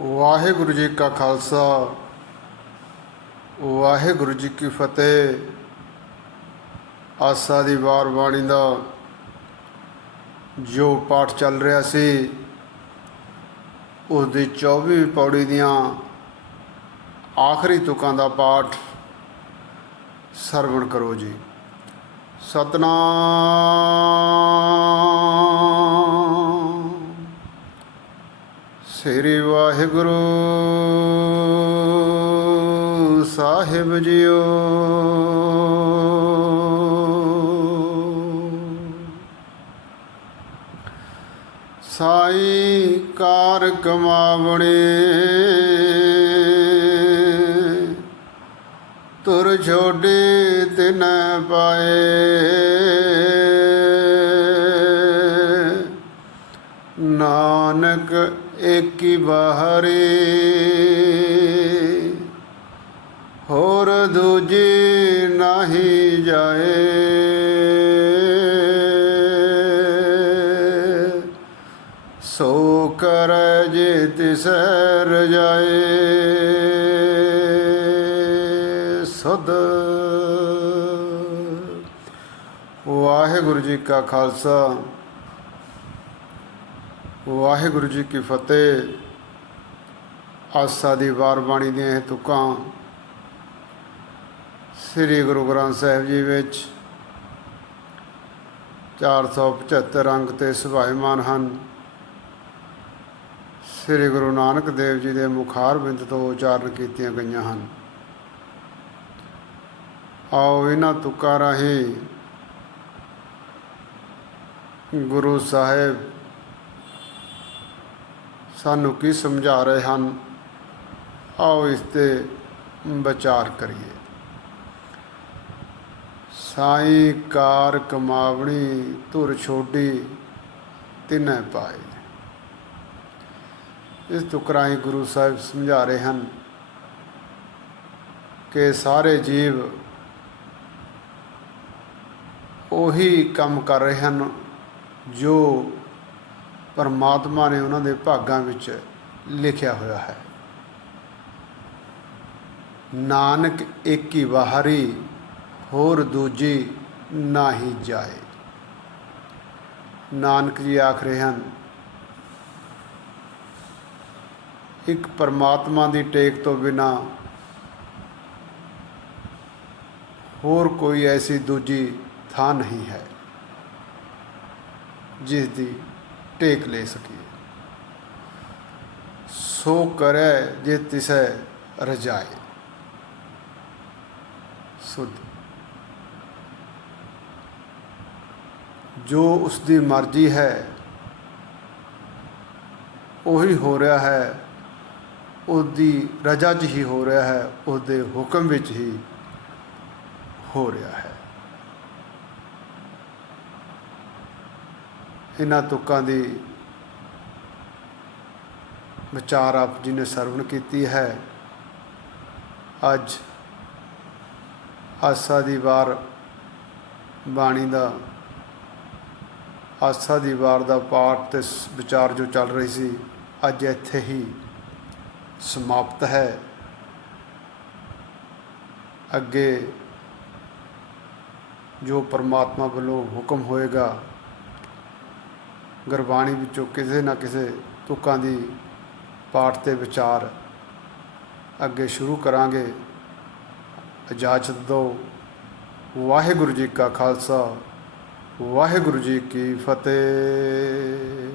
ਵਾਹਿਗੁਰੂ ਜੀ ਕਾ ਖਾਲਸਾ, ਵਾਹਿਗੁਰੂ ਜੀ ਕੀ ਫਤਿਹ। ਆਸਾ ਦੀ ਵਾਰ ਬਾਣੀ ਦਾ ਜੋ ਪਾਠ ਚੱਲ ਰਿਹਾ ਸੀ ਉਸ ਦੀ 24ਵੀਂ ਪੌੜੀ ਦੀਆਂ ਆਖਰੀ ਤੁਕਾਂ ਦਾ ਪਾਠ ਸਰਵਣ ਕਰੋ ਜੀ। ਸਤਨਾਮ ਸ੍ਰੀ ਵਾਹਿਗੁਰੂ ਸਾਹਿਬ ਜੀਓ। ਸਾਈ ਕਾਰ ਕਮਾਵਣੇ ਤੁਰ ਛੋਡੇ ਤਿਨ ਪਾਏ। ਨਾ ਨਾਨਕ ਏਕੀ ਬਾਹਰੇ। ਹੋਰ ਦੂਜੀ ਨਹੀਂ ਜਾਏ। ਸੋ ਕਰ ਜੇ ਤਿਸ ਰਜਾਏ ਸਦ। ਵਾਹਿਗੁਰੂ ਜੀ ਕਾ ਖਾਲਸਾ। ਵਾਹਿਗੁਰੂ ਜੀ ਕੀ ਫਤਿਹ। ਆਸਾ ਦੀ ਵਾਰਬਾਣੀ ਦੀਆਂ ਇਹ ਤੁਕਾਂ ਸ੍ਰੀ ਗੁਰੂ ਗ੍ਰੰਥ ਸਾਹਿਬ ਜੀ ਵਿੱਚ 475 ਅੰਗ ਤੇ ਸੁਭਾਇਮਾਨ ਹਨ। ਸ੍ਰੀ ਗੁਰੂ ਨਾਨਕ ਦੇਵ ਜੀ ਦੇ ਮੁਖਾਰ ਬਿੰਦ ਤੋਂ ਉਚਾਰਨ ਕੀਤੀਆਂ ਗਈਆਂ ਹਨ। ਆਓ ਇਹਨਾਂ ਤੁਕਾਂ ਰਾਹੀਂ ਗੁਰੂ ਸਾਹਿਬ ਸਾਨੂੰ ਕੀ ਸਮਝਾ ਰਹੇ ਹਨ? ਆਓ ਇਸ ਤੇ ਵਿਚਾਰ ਕਰੀਏ। ਸਾਈ ਕਾਰ ਕਮਾਵਣੀ ਧੁਰ ਛੋਡੀ ਤਿਨੈ ਪਾਏ। ਇਸ ਤੁਕਰਾਈ ਗੁਰੂ ਸਾਹਿਬ ਸਮਝਾ ਰਹੇ ਹਨ ਕਿ ਸਾਰੇ ਜੀਵ ਉਹੀ ਕੰਮ ਕਰ ਰਹੇ ਹਨ ਜੋ ਪਰਮਾਤਮਾ ਨੇ ਉਹਨਾਂ ਦੇ ਭਾਗਾਂ ਵਿੱਚ ਲਿਖਿਆ ਹੋਇਆ ਹੈ। ਨਾਨਕ ਇੱਕ ਹੀ ਬਾਹਰੀ ਹੋਰ ਦੂਜੀ ਨਾਹੀ ਜਾਏ। ਨਾਨਕ ਜੀ ਆਖ ਰਹੇ ਹਨ, ਇੱਕ ਪਰਮਾਤਮਾ ਦੀ ਟੇਕ ਤੋਂ ਬਿਨਾ ਹੋਰ ਕੋਈ ਐਸੀ ਦੂਜੀ ਥਾਂ ਨਹੀਂ ਹੈ, ਜਿਸ ਦੀ ਟੇਕ ਲੈ ਸਕੀਏ। ਸੋ ਕਰੈ ਜੇ ਤਿਸੈ ਰਜਾਏ। ਸੁਧ। ਜੋ ਉਸ ਦੀ ਮਰਜ਼ੀ ਹੈ, ਉਹੀ ਹੋ ਰਿਹਾ ਹੈ। ਉਹਦੀ ਰਜਾ 'ਚ ਹੀ ਹੋ ਰਿਹਾ ਹੈ, ਉਹਦੇ ਹੁਕਮ ਵਿੱਚ ਹੀ ਹੋ ਰਿਹਾ ਹੈ। ਇਹਨਾਂ ਤੁਕਾਂ ਦੀ ਵਿਚਾਰ ਆਪ ਜੀ ਨੇ ਸਰਵਣ ਕੀਤੀ ਹੈ। ਅੱਜ ਆਸਾ ਦੀ ਵਾਰ ਬਾਣੀ ਦਾ, ਆਸਾ ਦੀ ਵਾਰ ਦਾ ਪਾਠ ਤੇ ਵਿਚਾਰ ਜੋ ਚੱਲ ਰਹੀ ਸੀ, ਅੱਜ ਇੱਥੇ ਹੀ ਸਮਾਪਤ ਹੈ। ਅੱਗੇ ਜੋ ਪਰਮਾਤਮਾ ਵੱਲੋਂ ਹੁਕਮ ਹੋਏਗਾ ਗੁਰਬਾਣੀ ਵਿੱਚੋਂ ਕਿਸੇ ਨਾ ਕਿਸੇ ਤੁਕਾਂ ਦੀ ਪਾਠ ਤੇ ਵਿਚਾਰ ਅੱਗੇ ਸ਼ੁਰੂ ਕਰਾਂਗੇ। ਇਜਾਜ਼ਤ ਦਿਓ ਵਾਹਿਗੁਰੂ ਜੀ ਕਾ ਖਾਲਸਾ, ਵਾਹਿਗੁਰੂ ਜੀ ਕੀ ਫਤਿਹ।